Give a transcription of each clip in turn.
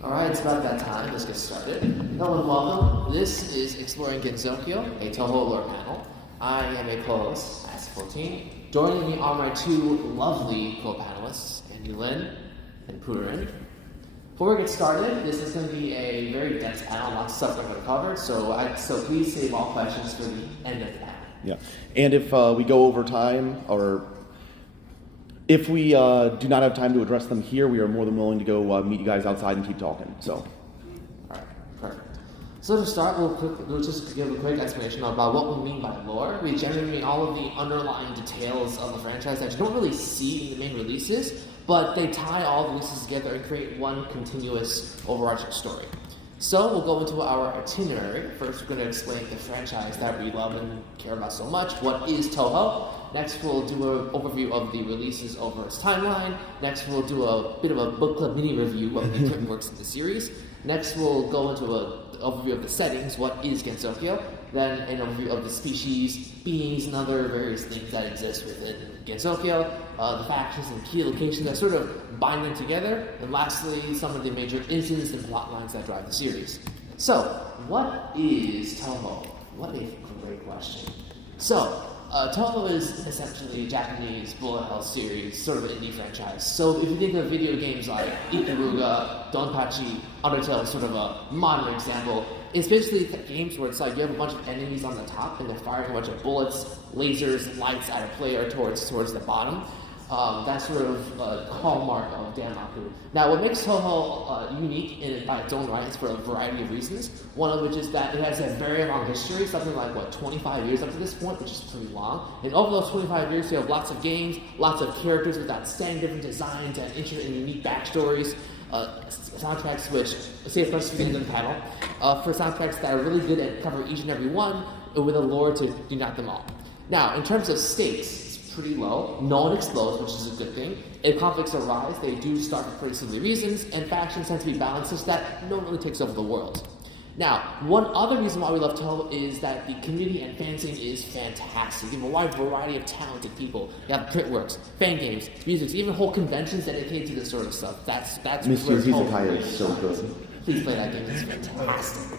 Alright, it's about that time. Let's get started. Hello and welcome. This is Exploring Gensokyo, a Touhou lore panel. I am a co-host, Pooterin. Joining me are my two lovely co-panelists, NilYdna and Pooterin. Before we get started, this is going to be a very dense panel, lots of stuff we're going to cover, so please save all questions for the end of the panel. Yeah, and if we go over time, or if we do not have time to address them here, we are more than willing to go meet you guys outside and keep talking. So, all right, perfect. So to start, we'll just give a quick explanation about what we mean by lore. We generally mean all of the underlying details of the franchise that you don't really see in the main releases, but they tie all the releases together and create one continuous overarching story. So we'll go into our itinerary. First, we're going to explain the franchise that we love and care about so much. What is Touhou? Next, we'll do an overview of the releases over its timeline. Next, we'll do a bit of a book club mini review of the different works in the series. Next, we'll go into an overview of the settings. What is Gensokyo? Then an overview of the species, beings, and other various things that exist within Gensokyo, the factions and key locations that sort of bind them together, and lastly, some of the major incidents and plot lines that drive the series. So, what is Touhou? What a great question. So, Touhou is essentially a Japanese bullet hell series, sort of an indie franchise. So if you think of video games like Ikaruga, Donpachi, Undertale, sort of a modern example, it's basically games where it's like you have a bunch of enemies on the top and they're firing a bunch of bullets, lasers, lights at a player towards the bottom. That's sort of a hallmark of Danmaku. Now, what makes Touhou unique by its own right is for a variety of reasons. One of which is that it has a very long history, something like, 25 years up to this point, which is pretty long. And over those 25 years, you have lots of games, lots of characters with outstanding different designs and interesting and unique backstories. Soundtracks which, say for us beginning of the panel, for soundtracks that are really good and cover each and every one, with a lore to unite them all. Now, in terms of stakes, pretty low. No one explodes, which is a good thing. If conflicts arise, they do start for pretty silly reasons, and factions tend to be balanced such that no one really takes over the world. Now, one other reason why we love Touhou is that the community and fan scene is fantastic. You have a wide variety of talented people. You have printworks, fan games, music, even whole conventions dedicated to this sort of stuff. That's Mr. Izakaya is so good. Please play that game, it's fantastic.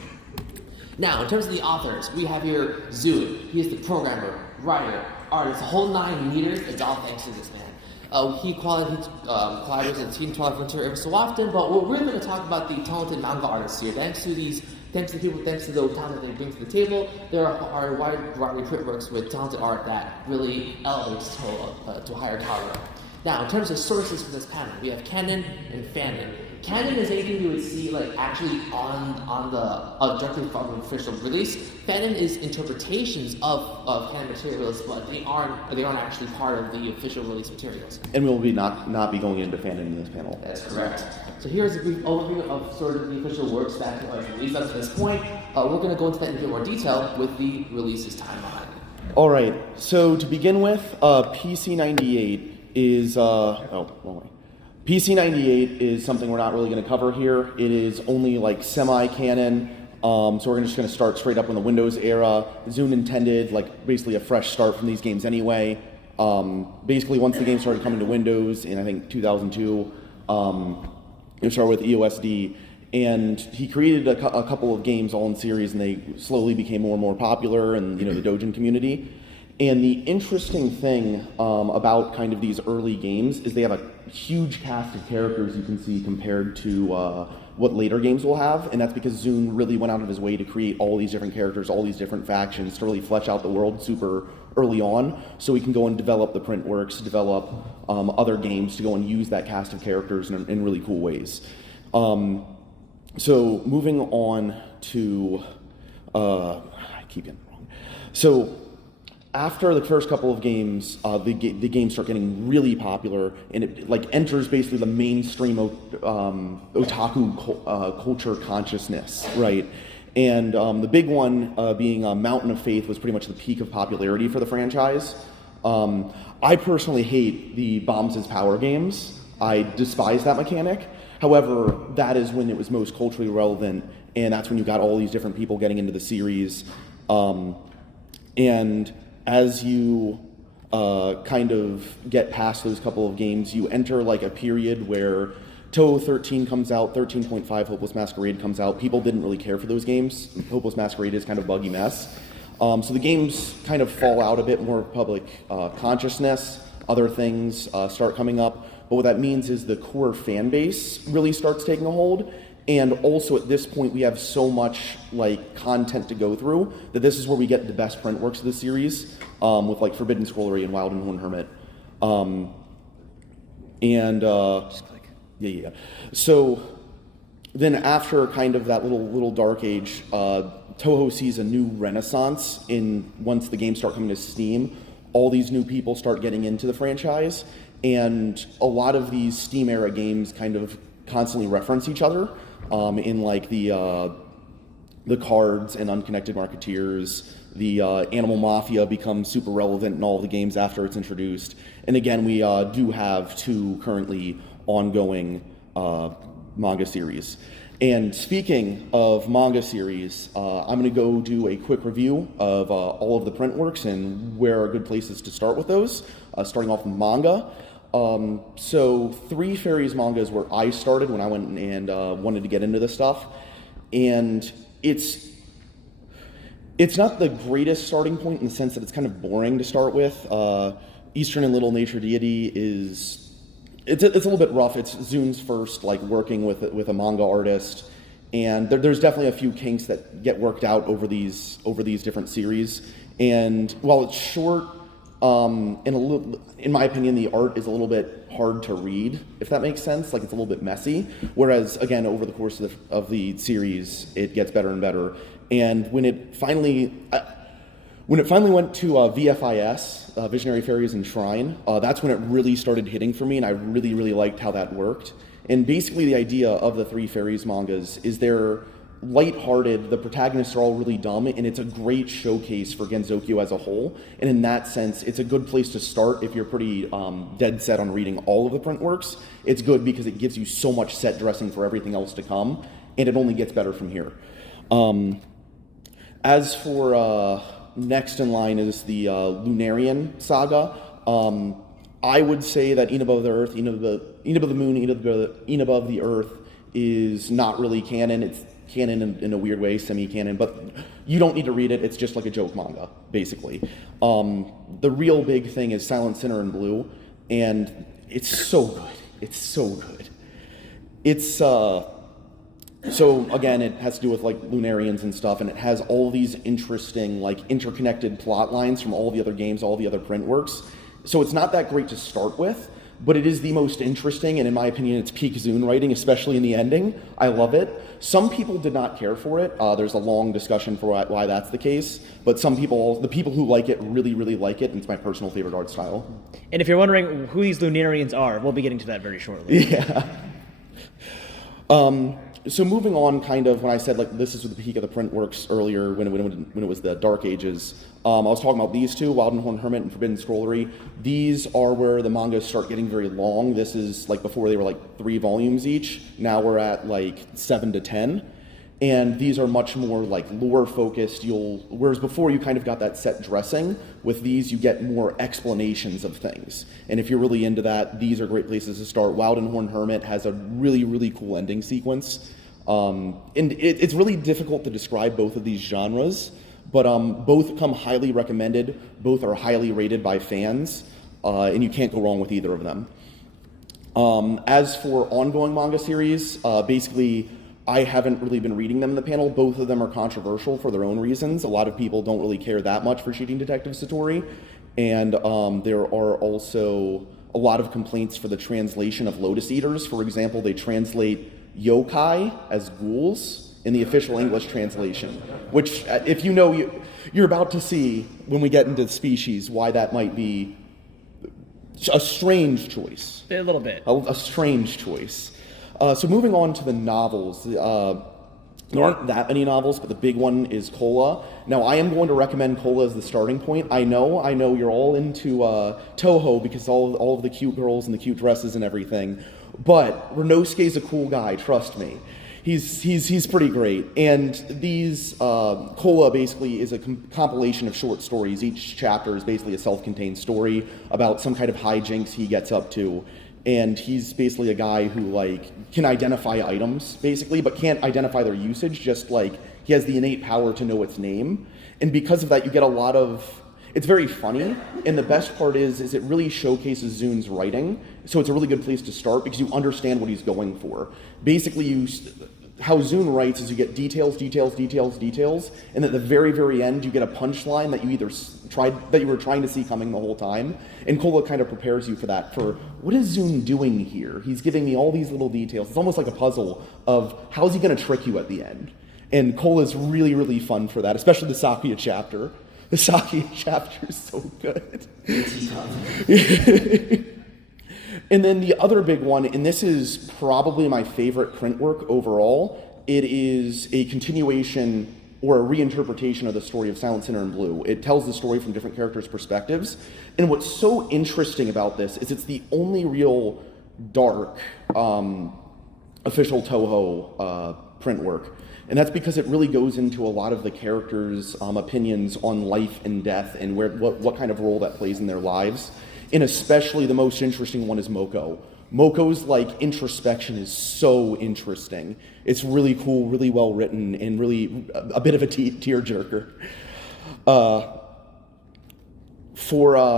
Now, in terms of the authors, we have here Zun. He is the programmer, writer, artist, the whole 9 meters. It's all thanks to this man. He collaborates with Team Twilight Frontier every so often, but we're really going to talk about the talented manga artists here. Thanks to the talent that they bring to the table, there are a wide variety of printworks with talented art that really elevates Touhou to a higher caliber. Now, in terms of sources for this panel, we have canon and fanon. Canon is anything you would see actually on the directly from an official release. Fanon is interpretations of canon materials, but they aren't actually part of the official release materials. And we will be not be going into fanon in this panel. That's correct. So here's a brief overview of sort of the official works that was released up to this point. We're going to go into that in a bit more detail with the releases timeline. All right. So to begin with, PC98 is PC98 is something we're not really going to cover here. It is only semi-canon, so we're just going to start straight up in the Windows era. Zune intended basically a fresh start from these games anyway. Basically, once the game started coming to Windows in I think 2002, it started with EOSD, and he created a couple of games all in series, and they slowly became more and more popular in the Dojin community. And the interesting thing about kind of these early games is they have a huge cast of characters you can see compared to what later games will have, and that's because Zune really went out of his way to create all these different characters, all these different factions, to really flesh out the world super early on, so we can go and develop the print works, develop other games to go and use that cast of characters in really cool ways. So moving on to, I keep getting it wrong. So after the first couple of games, the games start getting really popular, and it enters basically the mainstream otaku culture consciousness, right? And the big one being Mountain of Faith was pretty much the peak of popularity for the franchise. I personally hate the Bombs as Power games. I despise that mechanic. However, that is when it was most culturally relevant, and that's when you got all these different people getting into the series. And as you kind of get past those couple of games, you enter a period where Touhou 13 comes out, 13.5 Hopeless Masquerade comes out. People didn't really care for those games. Hopeless Masquerade is kind of a buggy mess. So the games kind of fall out a bit more public consciousness. Other things start coming up. But what that means is the core fan base really starts taking a hold. And also at this point, we have so much like content to go through that this is where we get the best print works of the series with like Forbidden Scrollery and Wild and Horn Hermit. Just click. Yeah. So then after kind of that little dark age, Touhou sees a new renaissance once the games start coming to Steam. All these new people start getting into the franchise, and a lot of these Steam era games kind of constantly reference each other in like the cards and Unconnected Marketeers. The Animal Mafia becomes super relevant in all the games after it's introduced. And again, we do have 2 currently ongoing manga series. And speaking of manga series, I'm going to go do a quick review of all of the print works and where are good places to start with those, starting off with manga. So Three Fairies manga is where I started when I went and wanted to get into this stuff. And it's not the greatest starting point in the sense that it's kind of boring to start with. Eastern and Little Nature Deity it's a little bit rough. It's Zun's first like working with a manga artist, and there's definitely a few kinks that get worked out over these different series. And while it's short, in my opinion, the art is a little bit hard to read, if that makes sense. Like it's a little bit messy. Whereas again, over the course of the series, it gets better and better. And when it finally went to VFIS, Visionary Fairies and Shrine, that's when it really started hitting for me, and I really, really liked how that worked. And basically the idea of the Three Fairies mangas is they're lighthearted, the protagonists are all really dumb, and it's a great showcase for Gensokyo as a whole. And in that sense, it's a good place to start if you're pretty dead set on reading all of the print works. It's good because it gives you so much set dressing for everything else to come, and it only gets better from here. As for next in line is the Lunarian saga. I would say that Eat Above the Earth, Eat Above the Moon, Eat Above the Earth is not really canon. It's canon in a weird way, semi-canon, but you don't need to read it. It's just like a joke manga, basically. The real big thing is Silent Sinner in Blue, and it's so good. It's so good. It's so again, it has to do with like Lunarians and stuff, and it has all these interesting, like interconnected plot lines from all the other games, all the other print works. So it's not that great to start with, but it is the most interesting, and in my opinion, it's peak Zune writing, especially in the ending. I love it. Some people did not care for it. There's a long discussion for why that's the case, but some people, the people who like it, really, really like it, and it's my personal favorite art style. And if you're wondering who these Lunarians are, we'll be getting to that very shortly. Yeah. So moving on, kind of, when I said like this is the peak of the print works earlier, when it was the Dark Ages, I was talking about these two, Wild and Horn Hermit and Forbidden Scrollery. These are where the mangas start getting very long. This is like before they were like 3 volumes each. Now we're at like 7 to 10. And these are much more like lore focused. Whereas before you kind of got that set dressing, with these you get more explanations of things. And if you're really into that, these are great places to start. Wild and Horn Hermit has a really, really cool ending sequence. And it's really difficult to describe both of these genres, but both come highly recommended. Both are highly rated by fans, and you can't go wrong with either of them. As for ongoing manga series, basically, I haven't really been reading them in the panel. Both of them are controversial for their own reasons. A lot of people don't really care that much for Cheating Detective Satori, and there are also a lot of complaints for the translation of Lotus Eaters. For example, they translate yokai as ghouls in the official English translation, which, if you know, you're about to see when we get into species why that might be a strange choice. A little bit. A strange choice. So moving on to the novels, there aren't that many novels, but the big one is Cola. Now, I am going to recommend Cola as the starting point. I know you're all into Touhou because all of the cute girls and the cute dresses and everything, but Renosuke's a cool guy, trust me. He's pretty great. And these, Cola basically is a compilation of short stories. Each chapter is basically a self-contained story about some kind of hijinks he gets up to. and he's basically a guy who like can identify items basically, but can't identify their usage. Just like he has the innate power to know its name, and because of that, you get a lot of. It's very funny, and the best part is it really showcases Zun's writing. So it's a really good place to start because you understand what he's going for. Basically, how Zun writes is you get details, and at the very, very end, you get a punchline that you were trying to see coming the whole time. And Cola kind of prepares you for that. For what is Zun doing here? He's giving me all these little details. It's almost like a puzzle of how's he going to trick you at the end. And Cola's really, really fun for that, especially the Sakuya chapter. The Sakuya chapter is so good. And then the other big one, and this is probably my favorite print work overall, it is a continuation or a reinterpretation of the story of Silent Sinner in Blue. It tells the story from different characters' perspectives. And what's so interesting about this is it's the only real dark official Touhou print work. And that's because it really goes into a lot of the characters' opinions on life and death and what kind of role that plays in their lives. And especially the most interesting one is Moko. Moko's like introspection is so interesting. It's really cool, really well written, and really a bit of a tearjerker.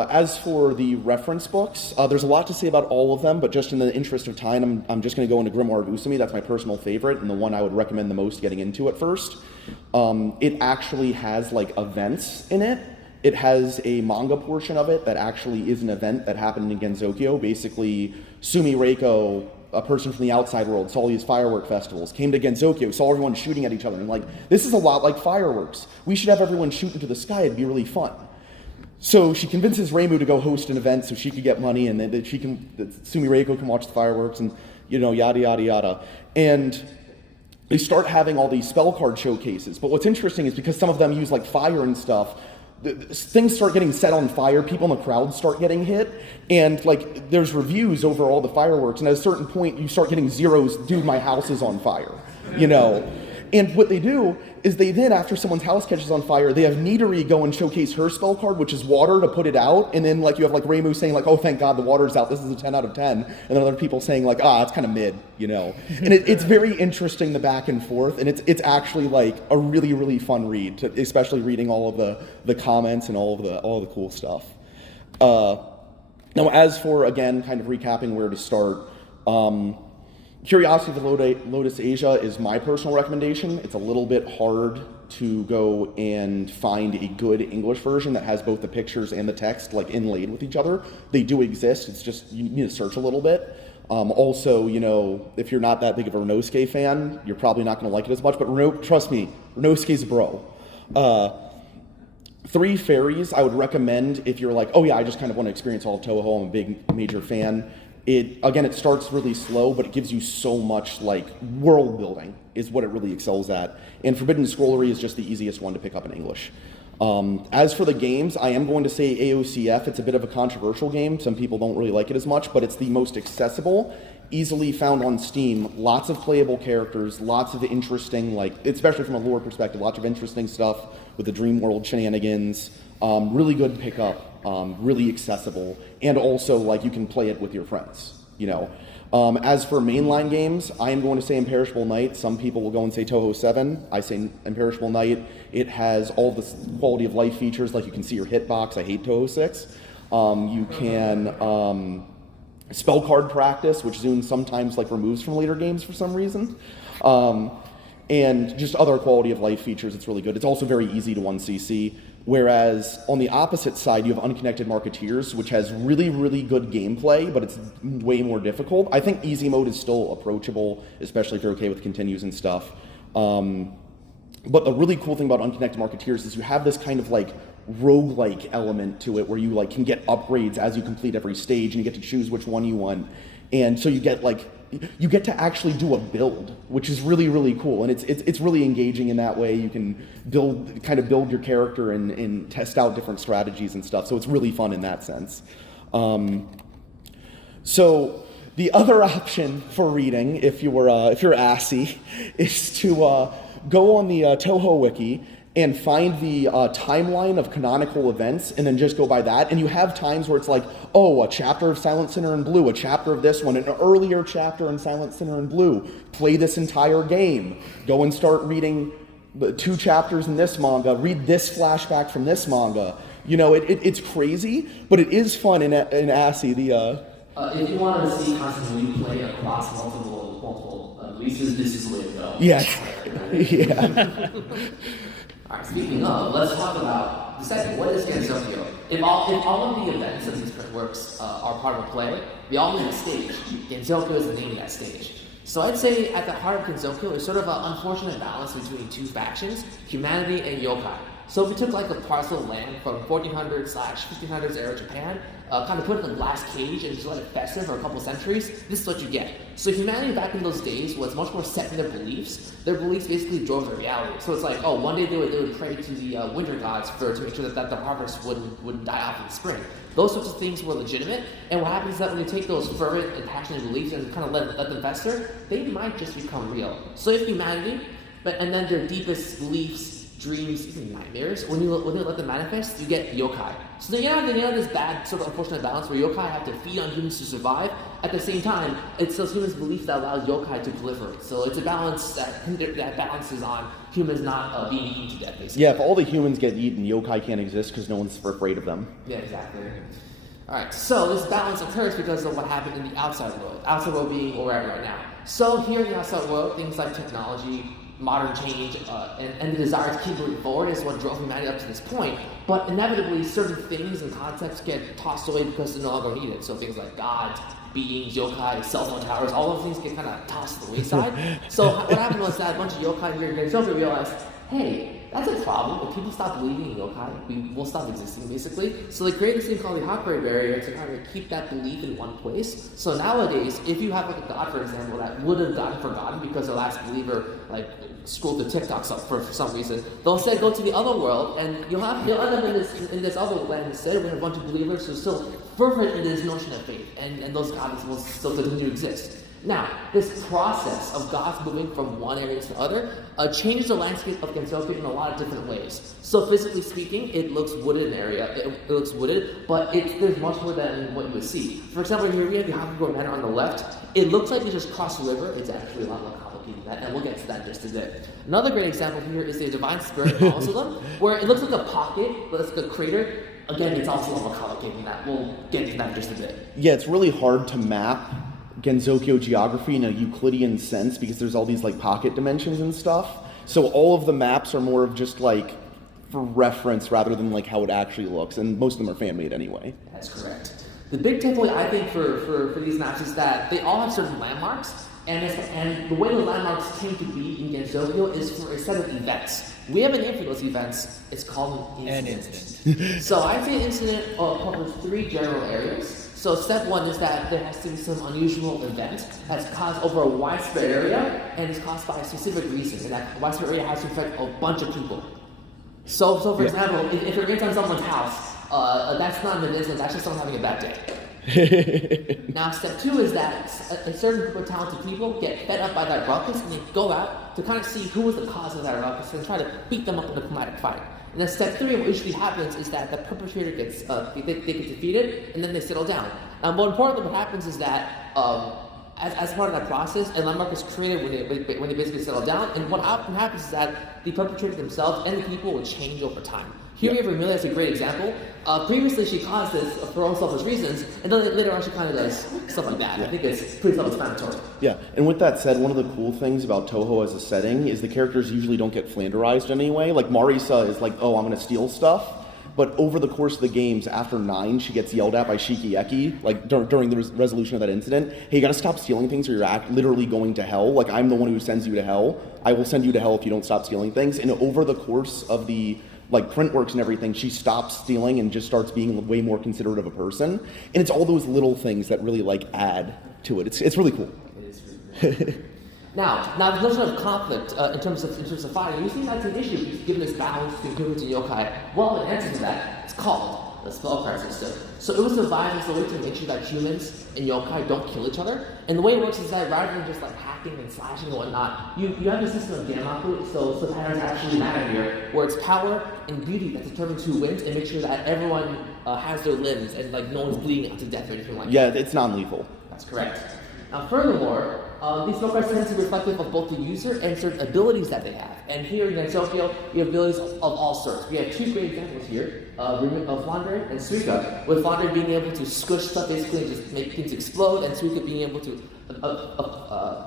As for the reference books, there's a lot to say about all of them, but just in the interest of time, I'm just going to go into Grimoire of Usumi. That's my personal favorite and the one I would recommend the most getting into at first. It actually has like events in it. It has a manga portion of it that actually is an event that happened in Gensokyo. Basically, Sumi Reiko, a person from the outside world, saw these firework festivals, came to Gensokyo, saw everyone shooting at each other, and like, this is a lot like fireworks. We should have everyone shoot into the sky. It'd be really fun. So she convinces Reimu to go host an event so she could get money, and then Sumi Reiko can watch the fireworks, and yada yada yada. And they start having all these spell card showcases. But what's interesting is because some of them use like fire and stuff, things start getting set on fire, people in the crowd start getting hit, and like there's reviews over all the fireworks, and at a certain point you start getting zeros, dude, my house is on fire, And what they do is they then, after someone's house catches on fire, they have Nidori go and showcase her spell card, which is water, to put it out, and then like you have like Reimu saying like, oh thank God the water's out, this is a 10 out of 10, and then other people saying like, it's kind of mid, And it's very interesting, the back and forth, and it's actually like a really, really fun read, especially reading all of the comments and all of the cool stuff. Now as for, again, kind of recapping where to start, Curiosity of the Lotus Asia is my personal recommendation. It's a little bit hard to go and find a good English version that has both the pictures and the text like inlaid with each other. They do exist, it's just you need to search a little bit. Also, if you're not that big of a Renosuke fan, you're probably not going to like it as much, but trust me, Renosuke's a bro. Three Fairies I would recommend if you're like, oh yeah, I just kind of want to experience all of Touhou, I'm a big major fan. It starts really slow, but it gives you so much like world building is what it really excels at. And Forbidden Scrollery is just the easiest one to pick up in English. As for the games, I am going to say AOCF. It's a bit of a controversial game. Some people don't really like it as much, but it's the most accessible, easily found on Steam. Lots of playable characters, lots of interesting, especially from a lore perspective, lots of interesting stuff with the Dream World shenanigans. Really good pickup. Really accessible, and also you can play it with your friends. As for mainline games, I am going to say Imperishable Night. Some people will go and say Touhou 7. I say Imperishable Night. It has all the quality of life features, like you can see your hitbox. I hate Touhou 6. You can spell card practice, which Zune sometimes removes from later games for some reason. And just other quality of life features. It's really good. It's also very easy to 1cc. Whereas on the opposite side, you have Unconnected Marketeers, which has really, really good gameplay, but it's way more difficult. I think easy mode is still approachable, especially if you're okay with continues and stuff. But the really cool thing about Unconnected Marketeers is you have this kind of roguelike element to it where you can get upgrades as you complete every stage, and you get to choose which one you want. And so you get to actually do a build, which is really, really cool. And it's really engaging in that way. You can build your character and test out different strategies and stuff. So it's really fun in that sense. So the other option for reading, if you're assy, is to go on the Touhou wiki and find the timeline of canonical events and then just go by that. And you have times where it's like, oh, a chapter of Silent Sinner in Blue, a chapter of this one, an earlier chapter in Silent Sinner in Blue. Play this entire game. Go and start reading 2 chapters in this manga. Read this flashback from this manga. You know, it's crazy, but it is fun in ASCII. If you want to see constant replay across multiple releases, this is the way to go. Yes. Yeah. All right, speaking of, let's talk about the second. What is Gensokyo? If all of the events of these print works are part of a play, we all need a stage. Gensokyo is the name of that stage. So I'd say at the heart of Gensokyo is sort of an unfortunate balance between 2 factions, humanity and yokai. So if we took like a parcel of land from 1400/1500s era Japan, kind of put it in a glass cage and just let it fester for a couple centuries, this is what you get. So humanity back in those days was much more set in their beliefs. Their beliefs basically drove their reality. So it's like, oh, one day they would pray to the winter gods to make sure that the harvest wouldn't die off in the spring. Those sorts of things were legitimate. And what happens is that when you take those fervent and passionate beliefs and kind of let them fester, they might just become real. So if humanity, and then their deepest beliefs, dreams, even nightmares, when you let them manifest, you get yokai. So then you have this bad sort of unfortunate balance where yokai have to feed on humans to survive. At the same time, it's those humans' beliefs that allows yokai to proliferate. So it's a balance that balances on humans not being eaten to death, basically. Yeah, if all the humans get eaten, yokai can't exist because no one's afraid of them. Yeah, exactly. Alright, so this balance occurs because of what happened in the outside world. Outside world being where we're at right now. So here in the outside world, things like technology, modern change, and the desire to keep moving forward is what drove humanity up to this point. But inevitably, certain things and concepts get tossed away because they're no longer needed. So things like gods, beings, yokai, cell phone towers, all those things get kind of tossed to the wayside. So what happened was that a bunch of yokai here in Gensokyo realized, hey, that's a problem. If people stop believing in yokai, we will stop existing, basically. So they created this thing called the Hakurei barrier to kind of keep that belief in one place. So nowadays, if you have like a god, for example, that would have gotten forgotten because the last believer scrolled the TikToks up for some reason, they'll instead go to the other world, and you'll end up in this other land instead with a bunch of believers who are still fervent in this notion of faith, and those gods will still continue to exist. Now, this process of gods moving from one area to the other changes the landscape of Gensokyo in a lot of different ways. So physically speaking, it looks wooded in area. It looks wooded, but there's much more than what you would see. For example, here we have the Hakugo Manor on the left. It looks like they just crossed the river. It's actually a lot more complicated than that, and we'll get to that in just a bit. Another great example here is the Divine Spirit Mausoleum, where it looks like a pocket, but it's like a crater. Again, it's also a lot more complicated than that. We'll get to that in just a bit. Yeah, it's really hard to map Gensokyo geography in a Euclidean sense because there's all these pocket dimensions and stuff. So all of the maps are more of just for reference rather than how it actually looks, and most of them are fan-made anyway. That's correct. The big takeaway I think for these maps is that they all have certain landmarks, and the way the landmarks came to be in Gensokyo is for a set of events. We have a name for those events. It's called an incident. So I'd say an incident covers 3 general areas. So step 1 is that there has to be some unusual event that's caused over a widespread area and is caused by a specific reason, and that widespread area has to affect a bunch of people. So for example, if it rains on someone's house, that's not an incident, that's just someone having a bad day. Now step 2 is that a certain group of talented people get fed up by that ruckus and they go out to kind of see who was the cause of that ruckus and try to beat them up in a diplomatic fight. And then step 3, what usually happens is that the perpetrator gets they get defeated, and then they settle down. Now, more importantly, what happens is that as part of that process, a landmark is created when they basically settle down. And what often happens is that the perpetrator themselves and the people will change over time. Here we have Emilia as a great example. Previously, she caused this for all selfish reasons, and then later on, she kind of does stuff like that. I think it's pretty self-explanatory. Yeah, and with that said, one of the cool things about Touhou as a setting is the characters usually don't get Flanderized anyway. Marisa is oh, I'm going to steal stuff. But over the course of the games, after 9, she gets yelled at by Shikieki, during the resolution of that incident. Hey, you gotta stop stealing things or you're literally going to hell. I'm the one who sends you to hell. I will send you to hell if you don't stop stealing things. And over the course of the print works and everything, she stops stealing and just starts being way more considerate of a person. And it's all those little things that really add to it. It's really cool. It is really cool. Now the notion of conflict in terms of fighting, you think that's an issue given this balance between humans and yokai. Well, the answer to that is called the spell card system. So it was devised as a way to make sure that humans and yokai don't kill each other. And the way it works is that rather than just like hacking and slashing and whatnot, you have a system of Gammaku, so patterns actually matter here, where it's power and beauty that determines who wins and make sure that everyone has their limbs and like no one's bleeding out to death or anything like that. Yeah, it's non-lethal. That's correct. Now furthermore, these spell cards tend to be reflective of both the user and certain abilities that they have. And here in Gensokyo, we have abilities of all sorts. We have two great examples here, of Flandre and Suika, with Flandre being able to squish stuff basically and just make things explode, and Suika being able to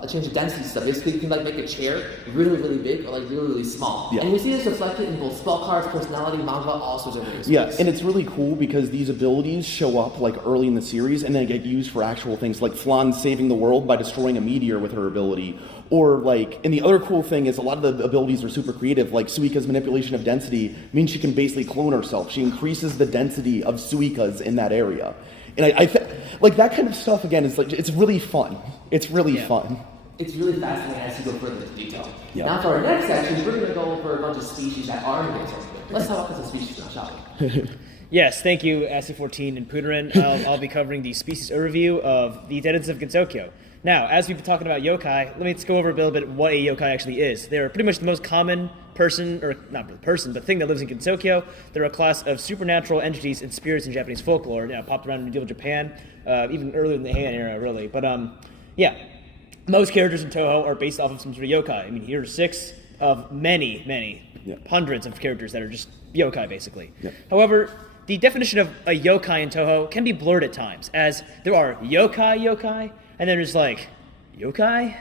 change the density stuff. Basically, you can like make a chair really, really big or like really, really small. Yeah. And we see this reflected in both spell cards, personality, manga, all sorts of ways. Yeah, and it's really cool because these abilities show up like early in the series and then get used for actual things, like Flan saving the world by destroying a meteor with her ability. Or like, and the other cool thing is a lot of the abilities are super creative. Like Suika's manipulation of density means she can basically clone herself. She increases the density of Suikas in that area. And I like that kind of stuff again is like, it's really fun. It's really fun. It's really fascinating as you go further into detail. Yeah. Now for our next section, we're going to go over a bunch of species that are in Gensokyo. Let's talk about some species now, shall we? Yes, thank you, AC14 and Pooterin. I'll be covering the species overview of the denizens of Gensokyo. Now, as we've been talking about yokai, let me just go over a little bit what a yokai actually is. They're pretty much the most common person, or not really person, but thing that lives in Gensokyo. They're a class of supernatural entities and spirits in Japanese folklore. Now, popped around in medieval Japan, even earlier in the Heian era, really. But yeah, most characters in Touhou are based off of some sort of yokai. I mean, here are 6 of many, hundreds of characters that are just yokai, basically. Yeah. However, the definition of a yokai in Touhou can be blurred at times, as there are yokai, and then there's like, yokai?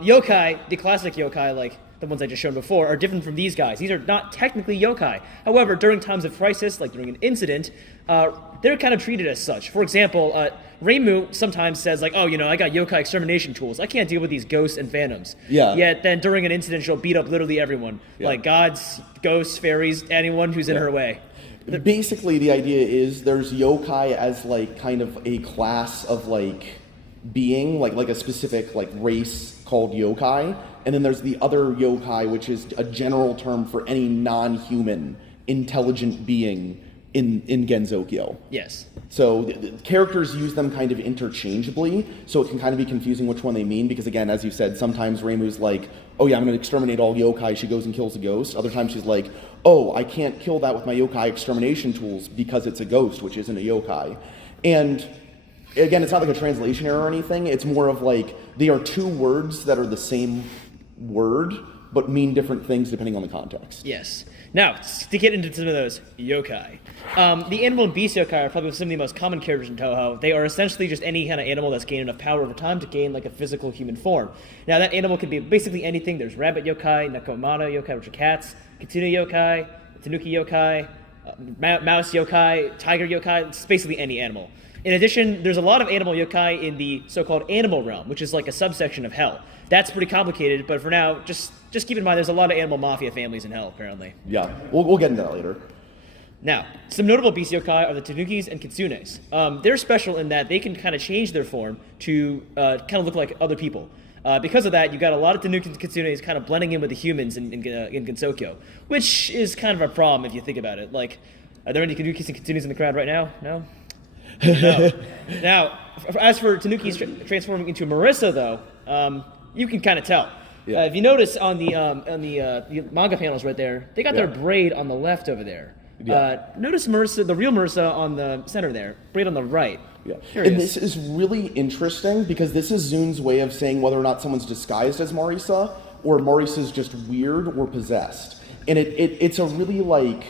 Yokai, the classic yokai, like the ones I just showed before, are different from these guys. These are not technically yokai. However, during times of crisis, like during an incident, they're kind of treated as such. For example, Reimu sometimes says like, oh, I got yokai extermination tools. I can't deal with these ghosts and phantoms. Yeah. Yet then during an incident, she'll beat up literally everyone. Yeah. Like gods, ghosts, fairies, anyone who's in her way. Basically, the idea is there's yokai as like kind of a class of like being, like a specific like race called yokai, and then there's the other yokai, which is a general term for any non-human intelligent being in Gensokyo. Yes. So the characters use them kind of interchangeably, so it can kind of be confusing which one they mean, because again, as you said, sometimes Reimu's like, oh yeah, I'm going to exterminate all yokai, she goes and kills a ghost. Other times she's like, oh, I can't kill that with my yokai extermination tools because it's a ghost, which isn't a yokai. And again, it's not like a translation error or anything, it's more of like, they are 2 words that are the same word, but mean different things depending on the context. Yes. Now, to get into some of those yokai. The animal and beast yokai are probably some of the most common characters in Touhou. They are essentially just any kind of animal that's gained enough power over time to gain like a physical human form. Now, that animal can be basically anything. There's rabbit yokai, nakomata yokai, which are cats, kitsune yokai, tanuki yokai, mouse yokai, tiger yokai. It's basically any animal. In addition, there's a lot of animal yokai in the so-called animal realm, which is like a subsection of hell. That's pretty complicated, but for now, just keep in mind there's a lot of animal mafia families in hell, apparently. Yeah, we'll get into that later. Now, some notable beast yokai are the tanukis and kitsunes. They're special in that they can kind of change their form to kind of look like other people. Because of that, you got a lot of tanukis and kitsunes kind of blending in with the humans in Gensokyo, which is kind of a problem if you think about it. Like, are there any tanukis and kitsunes in the crowd right now? No? No. Now, as for tanukis transforming into Marissa, though, you can kind of tell. Yeah. If you notice on the manga panels right there, they got their braid on the left over there. Yeah. Notice Marissa, the real Marissa on the center there, braid on the right. Yeah. Curious. And this is really interesting because this is Zun's way of saying whether or not someone's disguised as Marisa or Marisa's just weird or possessed. And it's a really like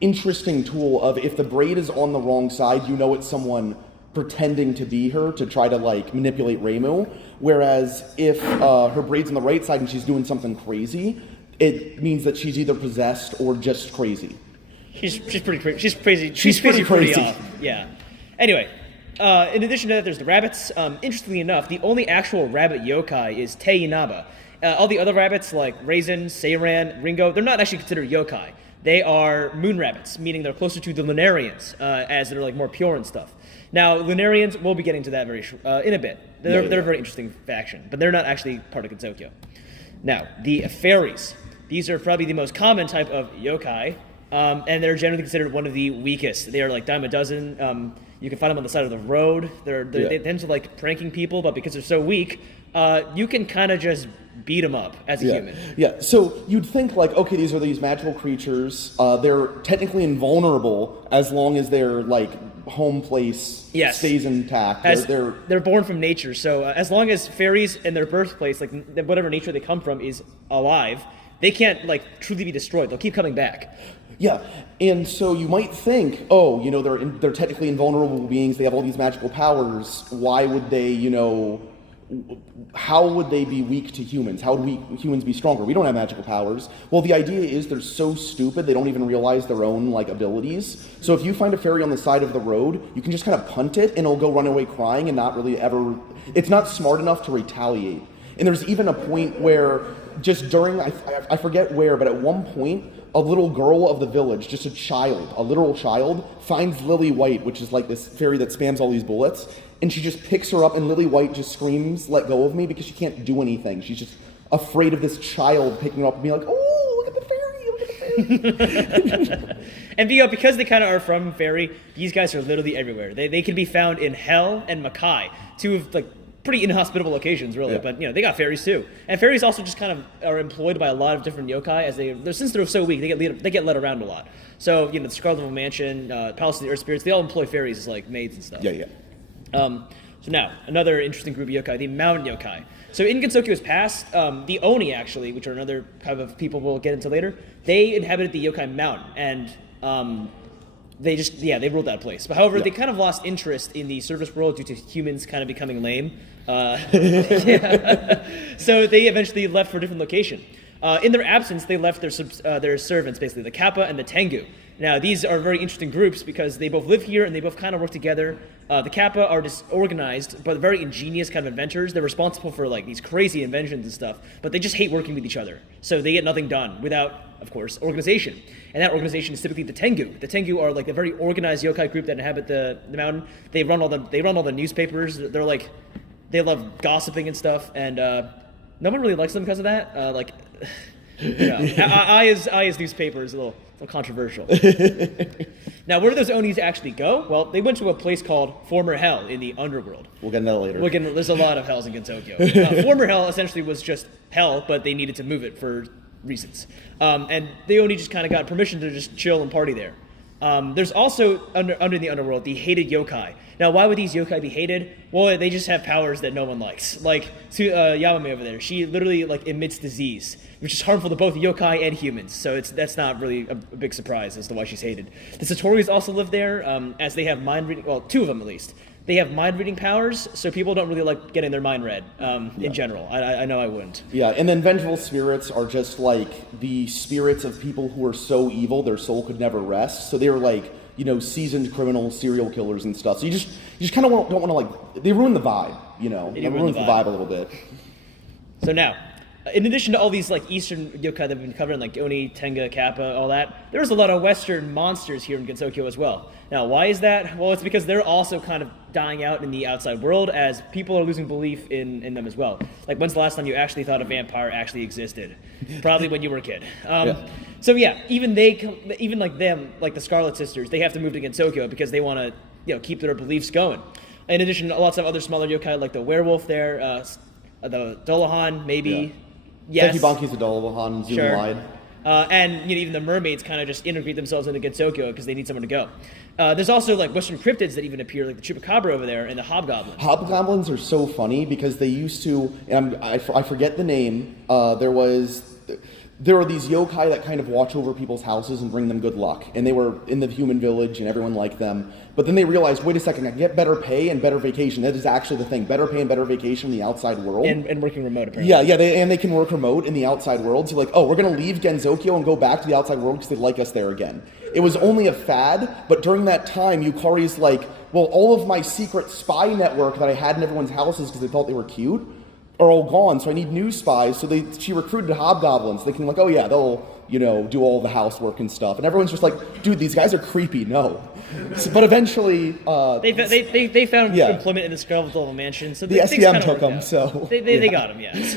interesting tool of if the braid is on the wrong side, you know it's someone pretending to be her to try to like manipulate Reimu. Whereas if her braid's on the right side and she's doing something crazy, it means that she's either possessed or just crazy. She's pretty crazy. She's crazy. She's pretty crazy. Yeah. Anyway, in addition to that, there's the rabbits. Interestingly enough, the only actual rabbit yokai is Tei Inaba. All the other rabbits like Raisin, Seiran, Ringo, they're not actually considered yokai. They are moon rabbits, meaning they're closer to the Lunarians, as they're like more pure and stuff. Now, Lunarians, we'll be getting to that in a bit. They're a very interesting faction, but they're not actually part of Gensokyo. Now, the fairies. These are probably the most common type of yokai and they're generally considered one of the weakest. They are like dime a dozen. You can find them on the side of the road. They tend to like pranking people, but because they're so weak, you can kind of just beat them up as a human. Yeah, so you'd think like, okay, these are these magical creatures. They're technically invulnerable as long as their like home place stays intact. They're born from nature, so as long as fairies in their birthplace, like whatever nature they come from, is alive, they can't like truly be destroyed. They'll keep coming back. Yeah, and so you might think, oh, you know, they're technically invulnerable beings. They have all these magical powers. Why would they, you know? How would they be weak to humans? How would humans be stronger? We don't have magical powers. Well, the idea is they're so stupid they don't even realize their own like abilities. So if you find a fairy on the side of the road, you can just kind of punt it and it'll go run away crying and not really ever. It's not smart enough to retaliate. And there's even a point where just during I forget where, but at one point a little girl of the village, just a literal child, finds Lily White, which is like this fairy that spams all these bullets. And she just picks her up, and Lily White just screams, "Let go of me," because she can't do anything. She's just afraid of this child picking her up and being like, "Oh, look at the fairy, And because they kind of are from fairy, these guys are literally everywhere. They can be found in Hell and Makai, two of like pretty inhospitable locations, really. Yeah. But you know, they got fairies too, and fairies also just kind of are employed by a lot of different yokai as since they're so weak, they get led around a lot. So you know, the Scarlet Level Mansion, Palace of the Earth Spirits, they all employ fairies as like maids and stuff. Yeah. So now, another interesting group of yokai, the mountain yokai. So in Gensokyo's past, the Oni actually, which are another kind of people we'll get into later, they inhabited the yokai mountain, and they ruled that place. But however, they kind of lost interest in the surface world due to humans kind of becoming lame. So they eventually left for a different location. In their absence, they left their servants, basically, the Kappa and the Tengu. Now, these are very interesting groups because they both live here and they both kind of work together. The Kappa are disorganized, but very ingenious kind of inventors. They're responsible for like these crazy inventions and stuff, but they just hate working with each other. So they get nothing done without, of course, organization. And that organization is typically the Tengu. The Tengu are like a very organized yokai group that inhabit the mountain. They run all the newspapers. They love gossiping and stuff, and no one really likes them because of that. I as newspaper is a little controversial. Now, where do those Onis actually go? Well, they went to a place called Former Hell in the underworld. We'll get into that later. There's a lot of hells in Gensokyo. Former Hell essentially was just hell, but they needed to move it for reasons. And the Oni just kind of got permission to just chill and party there. There's also, under the underworld, the hated yokai. Now, why would these yokai be hated? Well, they just have powers that no one likes. Like, Yamame over there, she literally, like, emits disease, which is harmful to both yokai and humans. So that's not really a big surprise as to why she's hated. The Satori's also live there, as they have mind reading, well, two of them at least. They have mind reading powers, so people don't really like getting their mind read, in general. I know I wouldn't. Yeah, and then vengeful spirits are just like the spirits of people who are so evil their soul could never rest. So they were like, you know, seasoned criminals, serial killers and stuff. So you just kind of don't want to like, they ruin the vibe, you know. They ruin the vibe a little bit. So now, in addition to all these like Eastern yokai that we've been covering, like Oni, Tenga, Kappa, all that, there's a lot of Western monsters here in Gensokyo as well. Now, why is that? Well, it's because they're also kind of dying out in the outside world as people are losing belief in them as well. Like, when's the last time you actually thought a vampire actually existed? Probably when you were a kid. So yeah, even like them, like the Scarlet Sisters, they have to move to Gensokyo because they want to, you know, keep their beliefs going. In addition, lots of other smaller yokai like the werewolf there, the Dolahan, maybe. Yes. Sekibanki's the Dolahan, Zoom and even the mermaids kind of just integrate themselves into Gensokyo because they need somewhere to go. There's also like Western cryptids that even appear, like the Chupacabra over there and the Hobgoblins. Hobgoblins are so funny because they used to, and I forget the name, there were these yokai that kind of watch over people's houses and bring them good luck. And they were in the human village and everyone liked them. But then they realized, wait a second, I can get better pay and better vacation. That is actually the thing. Better pay and better vacation in the outside world. And working remote, apparently. Yeah, they can work remote in the outside world. So like, oh, we're going to leave Gensokyo and go back to the outside world because they like us there again. It was only a fad, but during that time, Yukari's like, well, all of my secret spy network that I had in everyone's houses because they thought they were cute are all gone, so I need new spies. So she recruited hobgoblins, thinking like, oh yeah, they'll, you know, do all the housework and stuff. And everyone's just like, dude, these guys are creepy. No. But eventually, they found employment in the Scarlet Level Mansion. So the SDM took them. So they got them. Yes.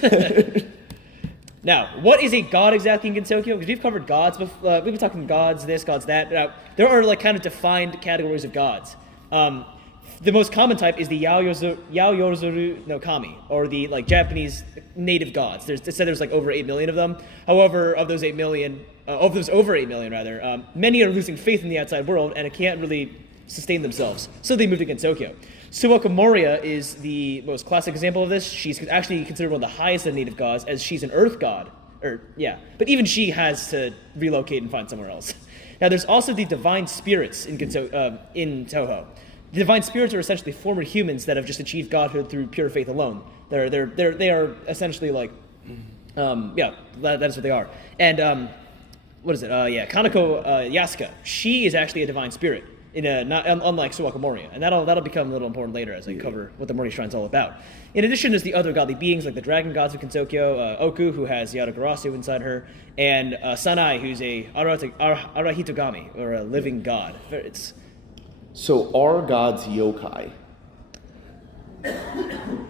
Now, what is a god exactly in Gensokyo? Because we've covered gods before. We've been talking gods this, gods that. There are like kind of defined categories of gods. The most common type is the Yaoyozoru no Kami, or the like Japanese native gods. It said there's like over 8 million of them. However, of those over 8 million rather, many are losing faith in the outside world and it can't really sustain themselves. So they moved to Gensokyo. Suwako Moria is the most classic example of this. She's actually considered one of the highest of native gods, as she's an earth god. But even she has to relocate and find somewhere else. Now, there's also the divine spirits in Touhou. The divine spirits are essentially former humans that have just achieved godhood through pure faith alone. They are essentially like, that is what they are. And what is it? Kanako Yasuka. She is actually a divine spirit. Unlike Suwako Moria, and that'll become a little important later as I cover what the Moria Shrine is all about. In addition, there's the other godly beings like the dragon gods of Gensokyo, Oku, who has Yadagarasu inside her, and Sanai, who's a Arahitogami, or a living god. So are gods yokai?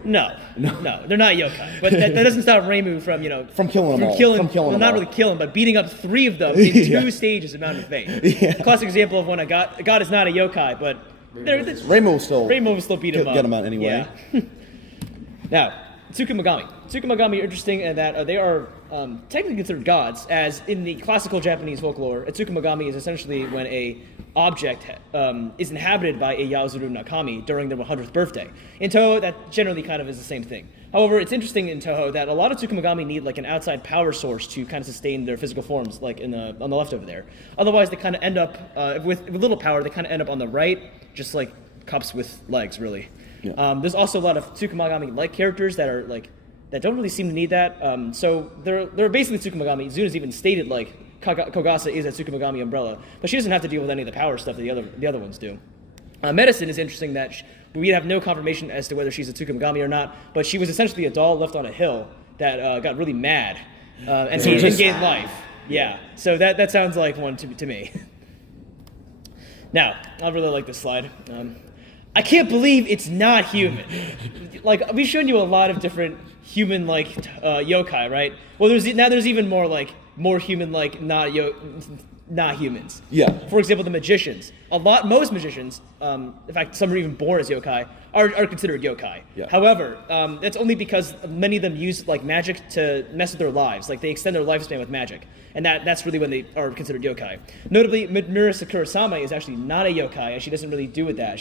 No, they're not yokai. But that doesn't stop Reimu from killing them all. Well, not really killing, but beating up 3 of them in 2 stages of Mountain of Fate. Yeah. Classic example of when a god is not a yokai, but Reimu will still beat him up. Get him out anyway. Yeah. Now, Tsukumagami. Tsukumagami are interesting in that they are technically considered gods, as in the classical Japanese folklore, a Tsukumagami is essentially when a object is inhabited by a Yaozoru Nakami during their 100th birthday. In Touhou, that generally kind of is the same thing. However, it's interesting in Touhou that a lot of Tsukumagami need like an outside power source to kind of sustain their physical forms, like on the left over there. Otherwise, they kind of end up, with little power, they kind of end up on the right, just like cups with legs, really. Yeah. There's also a lot of Tsukumagami-like characters that are like that don't really seem to need that. So they're basically Tsukumagami. Zuna's even stated like Kogasa is a Tsukumagami umbrella, but she doesn't have to deal with any of the power stuff that the other ones do. Medicine is interesting that we have no confirmation as to whether she's a Tsukumagami or not, but she was essentially a doll left on a hill that got really mad and gained life. Yeah, so that sounds like one to me. Now, I really like this slide. I can't believe it's not human. Like, we've shown you a lot of different human-like yokai, right? Well, there's even more human-like not humans. Yeah. For example, the magicians. Most magicians, in fact, some are even born as yokai, are considered yokai. Yeah. However, that's only because many of them use like magic to mess with their lives. Like they extend their lifespan with magic, and that's really when they are considered yokai. Notably, Mura Sakura-sama is actually not a yokai, and she doesn't really do with that.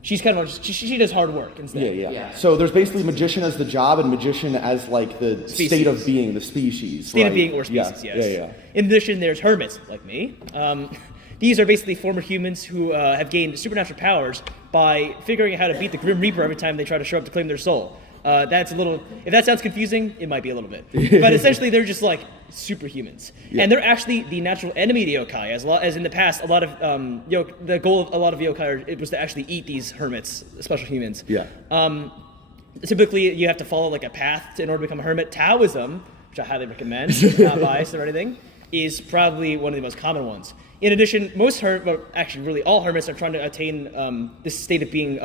She's kind of she does hard work instead. Yeah. So there's basically magician as the job and magician as like the state of being, the species. State of being or species, yes. Yeah. In addition, there's hermits, like me. These are basically former humans who have gained supernatural powers by figuring out how to beat the Grim Reaper every time they try to show up to claim their soul. If that sounds confusing, it might be a little bit. But essentially, they're just like superhumans. Yeah. And they're actually the natural enemy to yokai, as in the past, a lot of the goal of a lot of yokai was to actually eat these hermits, special humans. Yeah. Typically, you have to follow like a path in order to become a hermit. Taoism, which I highly recommend, not biased or anything, is probably one of the most common ones. In addition, really all hermits are trying to attain this state of being